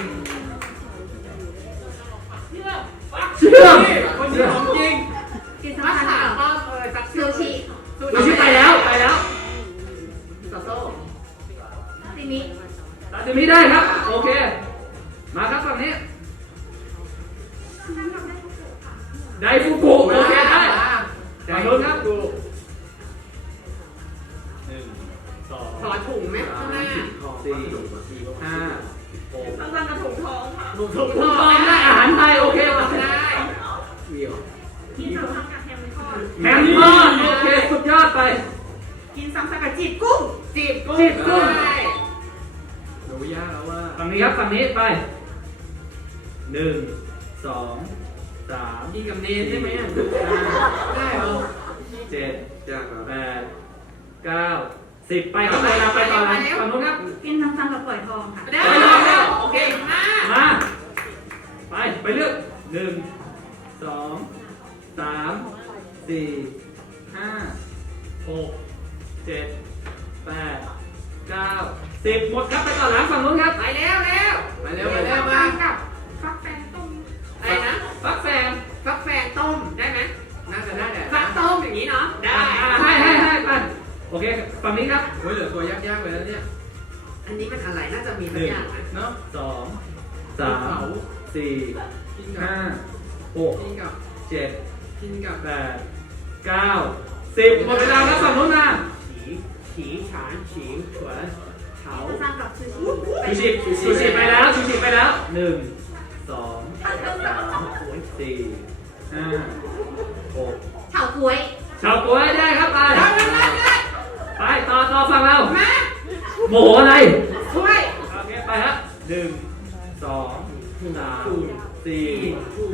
[SPEAKER 1] เชื่อม
[SPEAKER 4] คนนี้ของจริง
[SPEAKER 5] กินซา
[SPEAKER 3] มา
[SPEAKER 5] ซัง
[SPEAKER 3] ถาม
[SPEAKER 5] กับ
[SPEAKER 3] ป้อมจับ
[SPEAKER 5] ซูชิ
[SPEAKER 1] ดูชิไปแล้ว
[SPEAKER 3] โซโซ่
[SPEAKER 5] ซิมิ
[SPEAKER 1] ตัดสินนี้ได้ครับ โอเค มาครับฝั่งนี้
[SPEAKER 5] ซาซังกับไดฟุกุค่ะ
[SPEAKER 1] ไดฟูกุโอเคได้ฝั่งนู้นครับ1 2
[SPEAKER 3] ถอดถุงไหมข้างหน้า
[SPEAKER 1] 4 5 6
[SPEAKER 5] ซาซังกับถุงทองค่ะ
[SPEAKER 1] ถูกต้องได้อาหารไทยโอเค
[SPEAKER 3] ได้
[SPEAKER 5] กินซาซังกับแฮมทอด
[SPEAKER 1] แฮมทอดโอเคสุดยอดไป
[SPEAKER 5] กินซาซังกับจีบกุ้ง
[SPEAKER 3] จีบกุ้
[SPEAKER 1] จีบกุ้ง
[SPEAKER 3] ได้
[SPEAKER 4] รู้ยากแล้วว่า
[SPEAKER 1] ฝั่งนี้ครับฝั่งนี้ไป1 2 3
[SPEAKER 4] กินกับเนนได้ไหมอ่ะได้เหรอ
[SPEAKER 1] 7
[SPEAKER 2] ยากครับ
[SPEAKER 1] 8 9 10ไปครับเวลาไปต่อแล้วฝั่งนู้นครับ
[SPEAKER 5] กินซาซังกับฝอยทองค่ะ
[SPEAKER 3] ได้โอเคมา
[SPEAKER 1] มาไปเลือก1 2 3 4 5 6 7 8 9 10หมดครับไปต่อหลังฝั่งนู้นครับ
[SPEAKER 3] ไปแล้ว
[SPEAKER 4] มาเร็วมาเร็ว
[SPEAKER 5] ซา
[SPEAKER 4] มา
[SPEAKER 5] ซังกับฟักแฟนต้ม
[SPEAKER 3] อะไรนะ
[SPEAKER 1] ฟักแฟง
[SPEAKER 3] ฟักแฟนต้มได้ไหม
[SPEAKER 4] น่าจะได้แหละ
[SPEAKER 3] ฟักต้มอย่างนี้เนาะได้
[SPEAKER 1] ให้ไปโอเคฝั่งนี้ครับ
[SPEAKER 4] โอ้ยเหลือตัวยากๆเลยแล้วเนี่ย
[SPEAKER 3] อันนี้มันอะไรน่าจะมีสักอย่างนะ
[SPEAKER 4] เนาะ
[SPEAKER 1] 2 3 4
[SPEAKER 4] กินกับ
[SPEAKER 1] 5 6
[SPEAKER 4] กินกับ
[SPEAKER 1] 7
[SPEAKER 4] กินกับ
[SPEAKER 1] 8 9 10หมดเวลาแล้วฝั่งนู้นมา
[SPEAKER 3] ฉีฉานฉีเฉวนเฉา
[SPEAKER 5] ซาซังกับซูชิ
[SPEAKER 1] ซูชิไปแล้ว1 2 3 4 5 6
[SPEAKER 5] เฉาก๊วย
[SPEAKER 1] ชาวกล้วยได้ครับไป
[SPEAKER 3] ได้
[SPEAKER 1] ไปต่อฝั่งเรา
[SPEAKER 3] มา
[SPEAKER 1] โมโหอะไร
[SPEAKER 3] ช่วย
[SPEAKER 1] โอเคไปครับ1 2 3 4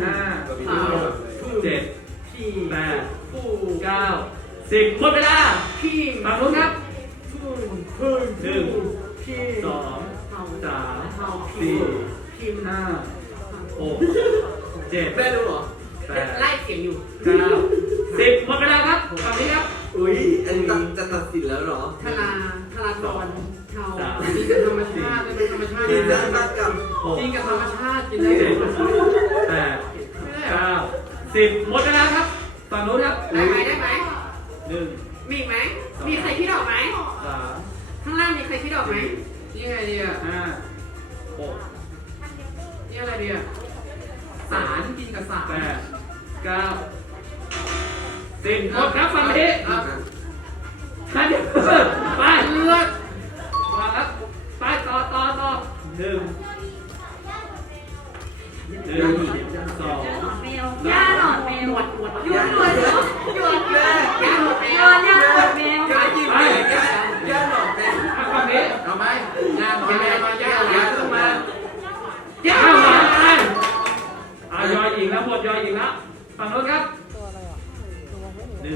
[SPEAKER 1] 5 7
[SPEAKER 3] พี่
[SPEAKER 1] 8
[SPEAKER 3] ผู้
[SPEAKER 1] 9 10หมดเวลา
[SPEAKER 3] พี่
[SPEAKER 1] ฝั่งนู้นครับ
[SPEAKER 3] พึ่ง
[SPEAKER 1] 1
[SPEAKER 3] พี่
[SPEAKER 1] 2 3
[SPEAKER 3] เฮา
[SPEAKER 1] 4
[SPEAKER 3] พิมพ์
[SPEAKER 1] 5 6 7
[SPEAKER 4] ได้รู้เหรอ
[SPEAKER 3] ไล่เสียงอยู่
[SPEAKER 1] 9 10หมดเวลาครับฝั่งนี้ครับ
[SPEAKER 2] อุ้ยอันนี้จะตัดสินแล้วเหรอ
[SPEAKER 3] ทาราตอนเทา
[SPEAKER 4] กินกับธรรมชาติเป็นธรรมชาติ
[SPEAKER 2] กินได้มากกับ
[SPEAKER 4] กินกับธรรมชาติกินได้เลย
[SPEAKER 1] 8 9 10หมดเวลาครับฝั่งนู้นครับ
[SPEAKER 3] ได้ไหม
[SPEAKER 1] 1
[SPEAKER 3] มีอีกไหมมีใครคิดออกไหม
[SPEAKER 1] 3
[SPEAKER 3] ข้างล่างมีใครคิดออกไหม
[SPEAKER 4] นี่ไงดีอ่ะ
[SPEAKER 1] 5 6
[SPEAKER 4] นี่อะไรดีอ่ะสารกินกับสาร
[SPEAKER 1] 8 9 10หมดครับฝั่งนี้ท่านเดียวไป
[SPEAKER 4] เลือด
[SPEAKER 1] มาครับไปต่อ1 2
[SPEAKER 5] หนอนแมวย่าหนอนแมว
[SPEAKER 3] หนวด
[SPEAKER 5] หยวดหนวดหยวด
[SPEAKER 3] ย่าหนวดแม
[SPEAKER 5] หน
[SPEAKER 3] ว
[SPEAKER 5] อนย่าหนวดแมว
[SPEAKER 2] ย่าหยิบเลยย่าหนอนเป็น
[SPEAKER 1] ฝั่งนี้
[SPEAKER 4] เอาไหมย่าหน่อยมาย่าขึ้นมา
[SPEAKER 1] ย่าหวานไปยอยอีกแล้วหมดยอยอีกแล้วฝั่งโน้นครับ1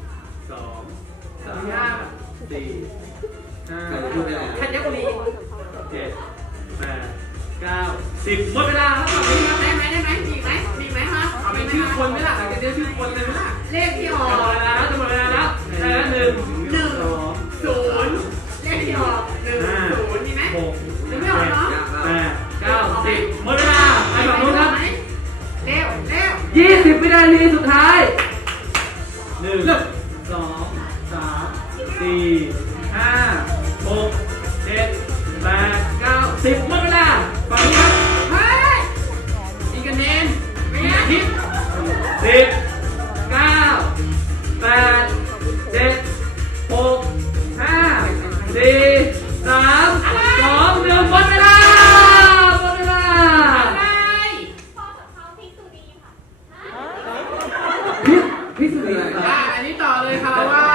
[SPEAKER 1] 2 3
[SPEAKER 4] ย่า
[SPEAKER 1] 4
[SPEAKER 2] ใครจะพูด
[SPEAKER 1] 5
[SPEAKER 2] ไปแล้ว
[SPEAKER 3] ธัญบุรี
[SPEAKER 1] 7 8 9 10หมดเวลาครับฝั่งนี้ครับ
[SPEAKER 3] ได้ไหมมีอีกไหมมีไหมฮะ
[SPEAKER 4] เอาเป็นชื่อคนไหมล่ะหลังจากนี้ชื่อคนเลยไหมล่ะ
[SPEAKER 3] เลขที่อ
[SPEAKER 1] ห
[SPEAKER 3] อ
[SPEAKER 1] ม
[SPEAKER 3] ก
[SPEAKER 1] ดเวลาแล้วจะหมดเวลาแล้วได้แล้ว1 2
[SPEAKER 3] 0เลขที่ออก10มีไหม
[SPEAKER 1] 6
[SPEAKER 3] ยังไม่ออกเนาะ
[SPEAKER 1] 8 9 10หมดเวลาไปฝั่งนู้นครับ
[SPEAKER 3] ไหม
[SPEAKER 1] 20 วินาทีสุดท้าย 1 2 3 4 5 6 7 8 9 10หมดเวลาฝั่งนี้ครับ
[SPEAKER 3] เฮ้ยอีกคะแนนไม่ได้
[SPEAKER 1] 10 9 8 7 6 5 4 3 2 1หมดเวลาหมดเวลา
[SPEAKER 3] อะไร
[SPEAKER 5] พ่อกับเขาพิกษุนีค่ะ
[SPEAKER 1] พี่สุดเลย
[SPEAKER 3] อันนี้ต่อเลยค่ะว่า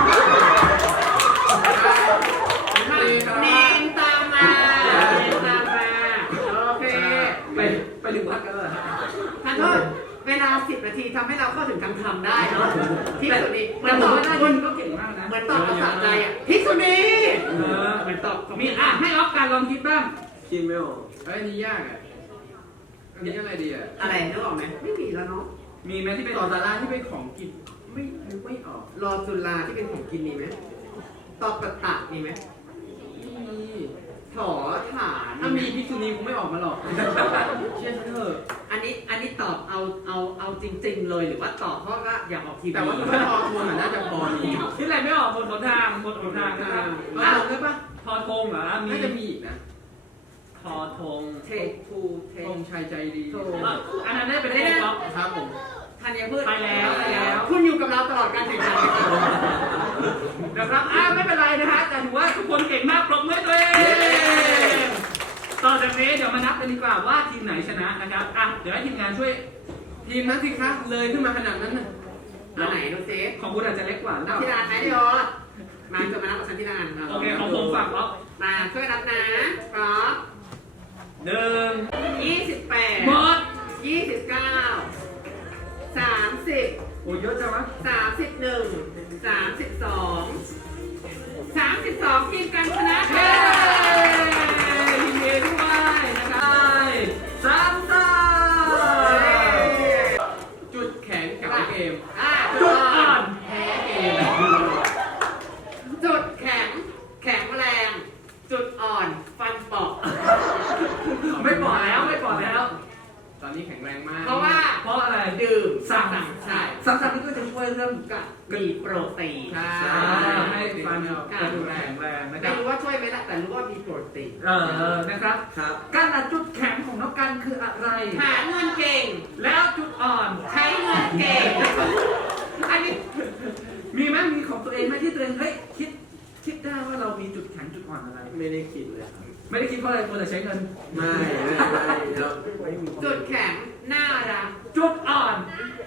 [SPEAKER 3] เนนตามมาเนนตามมาโอเค
[SPEAKER 1] ไปถึงวัดกันเลย
[SPEAKER 3] ท่านโทษเวลา 10 นาทีทำให้เราเข้าถึงคำคำได้เนาะพิกษุนีเหมื
[SPEAKER 1] แต่
[SPEAKER 3] อน
[SPEAKER 1] ผ
[SPEAKER 3] ต
[SPEAKER 1] ม
[SPEAKER 3] อบ
[SPEAKER 1] ว่าหน้า
[SPEAKER 3] คุ
[SPEAKER 1] ที่
[SPEAKER 3] ณ
[SPEAKER 1] ก็เก่งมากนะ
[SPEAKER 3] เหมือนตอบภาษาใจอ่ะพิกษุนี
[SPEAKER 1] เหมือนตอบมีให้ออฟการลองคิดบ้าง
[SPEAKER 2] คิดไม่ออก
[SPEAKER 4] เอ้ยนี่ยากอ่ะอันนี้อะไรดีอ่ะ
[SPEAKER 3] อะไรนึกออกไหมไม่มีแล้วเนาะ
[SPEAKER 1] มีไหมที่เป็น
[SPEAKER 4] ต่อสาราที่เป็นของกินไม่นึกไม่ออก
[SPEAKER 3] รอจุฬาที่เป็นของกินมีไหมตอบกระตักมีไหม
[SPEAKER 4] มี
[SPEAKER 3] ถอฐาน
[SPEAKER 4] ถ้ามีพิกษุนีคงไม่ออกมาหรอกเชื่อฉันเถอะ
[SPEAKER 3] อันนี้ตอบเอาจริง ๆ เลยหรือว่าตอบเพราะว่าอยากออกทีวี
[SPEAKER 4] แต่ว่าถ้าพอทวนน่าจะพอมี
[SPEAKER 1] คิดอะไรไม่ออกหมดหนทางหมดหนทางนะครับ
[SPEAKER 4] เอาลงได้ปะ
[SPEAKER 1] ทอทงเหรอมี
[SPEAKER 4] น่าจะมีอีกนะ
[SPEAKER 1] ทอทง
[SPEAKER 3] เทคทูเท
[SPEAKER 4] ธ
[SPEAKER 3] ค
[SPEAKER 4] งชัยใจดี
[SPEAKER 1] อันนั้นได้เป็นเลขก๊อฟ
[SPEAKER 4] ครับผม
[SPEAKER 3] ธัญพืช
[SPEAKER 1] ไปแล้ว
[SPEAKER 3] คุณอยู่กับเราตลอดการแข่งขัน
[SPEAKER 1] นะครับไม่เป็นไรนะฮะแต่ถือว่าทุกคนเก่งมากปรบมือตัวเองต่อจากนี้เดี๋ยวมานับกันดีกว่าว่าทีมไหนชนะนะครับเดี๋ยวให้ทีมงานช่วย
[SPEAKER 4] ทีมนั้นสิครับเลยขึ้นมาขนาดนั้นน่ะ
[SPEAKER 3] อันไหนดูซิ
[SPEAKER 1] ของคุณอาจจะเล็กกว่าหรือเป
[SPEAKER 3] นับ
[SPEAKER 1] ล่า
[SPEAKER 3] ที่ร้านไหมพี่โอมาจะมานับกับฉันที่ร้าน
[SPEAKER 1] โอเคของผมฝากออฟ
[SPEAKER 3] มาช่วยนับนะพร้อม
[SPEAKER 1] 1
[SPEAKER 3] 28
[SPEAKER 1] หมด
[SPEAKER 3] 29 30
[SPEAKER 1] โอ้เยอะจังวะ
[SPEAKER 3] 31 32 ทีมกันชนะ
[SPEAKER 1] เย้ยินดีด้วยนะครับสามตา
[SPEAKER 4] จุดแข็งกับเกม
[SPEAKER 1] จุดอ่อน
[SPEAKER 4] แพ้เกม
[SPEAKER 3] จุดแข็งแรง จุดอ่อนฟันปอก
[SPEAKER 1] ไม่ปลอดแล้วไม่ปลอดแล้ว
[SPEAKER 4] ตอนนี้แข็งแรงมาก
[SPEAKER 3] เพราะว่า
[SPEAKER 1] เพราะอะไร
[SPEAKER 3] ดื่ม
[SPEAKER 1] สั่ง
[SPEAKER 3] ใช่
[SPEAKER 1] สังสรรค์นี่ก็จะช่วยเรื่อง
[SPEAKER 3] กับมีโปรตีน
[SPEAKER 4] ใช่
[SPEAKER 1] ให้ฟันกระดูกแข็งแรงนะค
[SPEAKER 3] ไม่
[SPEAKER 1] รับ
[SPEAKER 3] รู้ว่าช่วยไหมล่ะแต่รู้ว่ามีโปรตีน
[SPEAKER 1] นะครับ
[SPEAKER 2] ครับ
[SPEAKER 1] การอัดจุดแข็งของน้องกันคืออะไร
[SPEAKER 3] หาเงินเก่ง
[SPEAKER 1] แล้วจุดอ่อน
[SPEAKER 3] ใช้เงินเก่ง
[SPEAKER 1] อันนี้มีไหมมีของตัวเองไหมที่ตัวเองเฮ้ยคิดได้ว่าเรามีจุดแข็งจุดอ่อนอะไร
[SPEAKER 2] ไม่ได้คิดเลยครับ
[SPEAKER 1] ไม่ได้คิดเพราะอะไรควรจะใช้เงิน
[SPEAKER 2] ไม่เราไม่มี
[SPEAKER 3] จุดแข็งน่ารัก
[SPEAKER 1] จุดอ่อน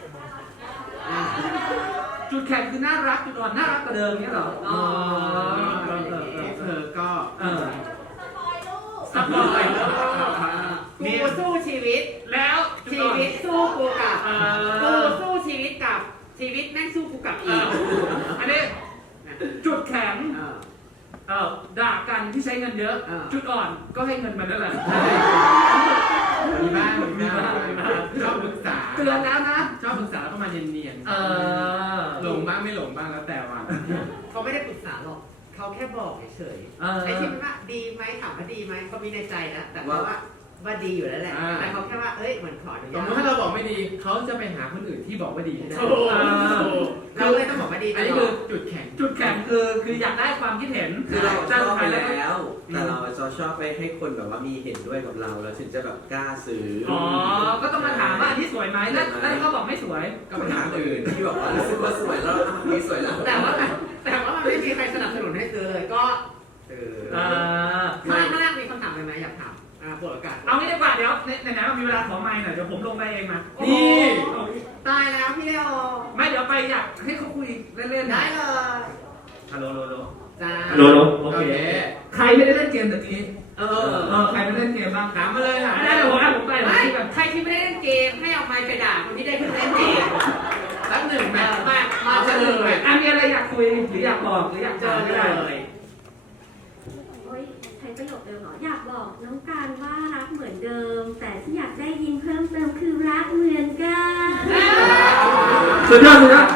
[SPEAKER 1] จุดแข็งคือน่ารักจุดอ่อนน่ารักกว่าเดิมเงี้ยเหรออ๋อ
[SPEAKER 4] เธอก็
[SPEAKER 1] เออ
[SPEAKER 5] สปอยลูก
[SPEAKER 1] สปอย
[SPEAKER 3] กูสู้ชีวิต
[SPEAKER 1] แล้วจุด
[SPEAKER 3] ชี
[SPEAKER 1] อ่อน
[SPEAKER 3] วิตสู้กูกลับ
[SPEAKER 1] เอ
[SPEAKER 3] กู
[SPEAKER 1] อ
[SPEAKER 3] สู้ชีวิตกลับ ชีวิตแม่งสู้กูกลับ
[SPEAKER 1] เอ
[SPEAKER 3] อีก
[SPEAKER 1] ออันนี้จุดแข็ง
[SPEAKER 3] เออ
[SPEAKER 1] ด่ากันที่ใช้เงินเยอะ
[SPEAKER 3] เออ
[SPEAKER 1] จุดอ่อนก็ให้เงินมันนั่นแหละ
[SPEAKER 4] มีบ้าง
[SPEAKER 1] มีบ้าง
[SPEAKER 4] ชอบปรึกษา
[SPEAKER 1] เตือนแล้วนะ
[SPEAKER 4] ชอบปรึกษาแล้วก็มาเนียน
[SPEAKER 1] เออ
[SPEAKER 4] หลงบ้างไม่หลงบ้างแล้วแต่ว่า
[SPEAKER 3] เขาไม่ได้ปรึกษาหรอก เขาแค่บอกเฉย
[SPEAKER 1] เออ
[SPEAKER 3] ๆไอ้ที่มันว่าดีไหมถามว่าดีไหมเขามีในใจนะ แต่เขาว่าดีอยู่แล้วแหละ แต่เขาแค่ว่า เอ้ย เหมือนขออนุ
[SPEAKER 4] สม
[SPEAKER 3] ญาม
[SPEAKER 4] ติถ้า
[SPEAKER 3] ต
[SPEAKER 4] เราบอกไม่ดี เขาจะไปหาคนอื่นที่บอกว่าดีให้ได้
[SPEAKER 3] ถูกเราเลยต้องบอกว่าดี
[SPEAKER 4] อันนี้คือจุดแข็ง
[SPEAKER 1] จุดแข็งคืออยากได้ความคิดเห็น
[SPEAKER 2] คือเราชอบไป
[SPEAKER 1] แล้วก็
[SPEAKER 2] แล้ว แต่เราจะชอบไปให้คนแบบว่ามีเห็นด้วยกับเราแล้วถึงจะแบบกล้าซื้อ
[SPEAKER 1] อ๋อ ก็ต้องมาถามว่าอันนี้สวยไหมแล้วเขาบอกไม่สวย
[SPEAKER 2] ก็ไปหาคนอื่นที่แบบว่ารู้สึกว่าสวยแล้วมีสวยแล้ว
[SPEAKER 3] แต่ว่ามันไม่มีใครสนับสนุนให้ซื้อเลย ก็ซื้อ ข้างล่างมีคำถามอะไรไหมอยากถามปวดอากาศ
[SPEAKER 1] เอางี้ดีกว่าเดี๋ยวในไหนๆมีเวลาขอไมค์หน่อยเดี๋ยวผมลงไปเองมา
[SPEAKER 3] นี่
[SPEAKER 1] นี่
[SPEAKER 3] ตายแล้วพี่เลโอ
[SPEAKER 1] ไม่เดี๋ยวไปอยากให้เขาคุยเล่นๆ
[SPEAKER 3] ได้เลย
[SPEAKER 1] ฮัลโหลฮัลโหล
[SPEAKER 3] จ้า
[SPEAKER 1] ฮัลโหลโอ
[SPEAKER 4] โอ
[SPEAKER 1] เค
[SPEAKER 4] เค
[SPEAKER 1] ใครไม่ได้เล่นเกมตะกี้
[SPEAKER 3] เออ
[SPEAKER 1] ใครไม่ได้เล่นเกมบ้าง
[SPEAKER 4] ถามมาเลยค่ะ
[SPEAKER 1] ได้เดี๋ยวผมไป
[SPEAKER 3] ไม่
[SPEAKER 1] ที่กัน
[SPEAKER 3] ใครที่ไม่ได้เล่นเกมให้เอาไมค์ไปด่าคนที่ได้เพิ่งเล่นเกม
[SPEAKER 4] สักหนึ่งแมตช์
[SPEAKER 3] มาเฉลย
[SPEAKER 1] มีอะไรอยากคุยหรืออยากบอกหรืออยาก
[SPEAKER 3] เจ
[SPEAKER 1] ถา
[SPEAKER 3] อ
[SPEAKER 1] มก็
[SPEAKER 3] เล
[SPEAKER 1] ได้
[SPEAKER 3] ย
[SPEAKER 5] โอ๊ยใช้ประโยคเดิมเหรอ อยากบอกน้องการว่ารักเหมือนเดิม แต่ที่อยากได้ยินเพิ่มเติมคือรักเหมือนกัน
[SPEAKER 1] สุดยอดสุดยอด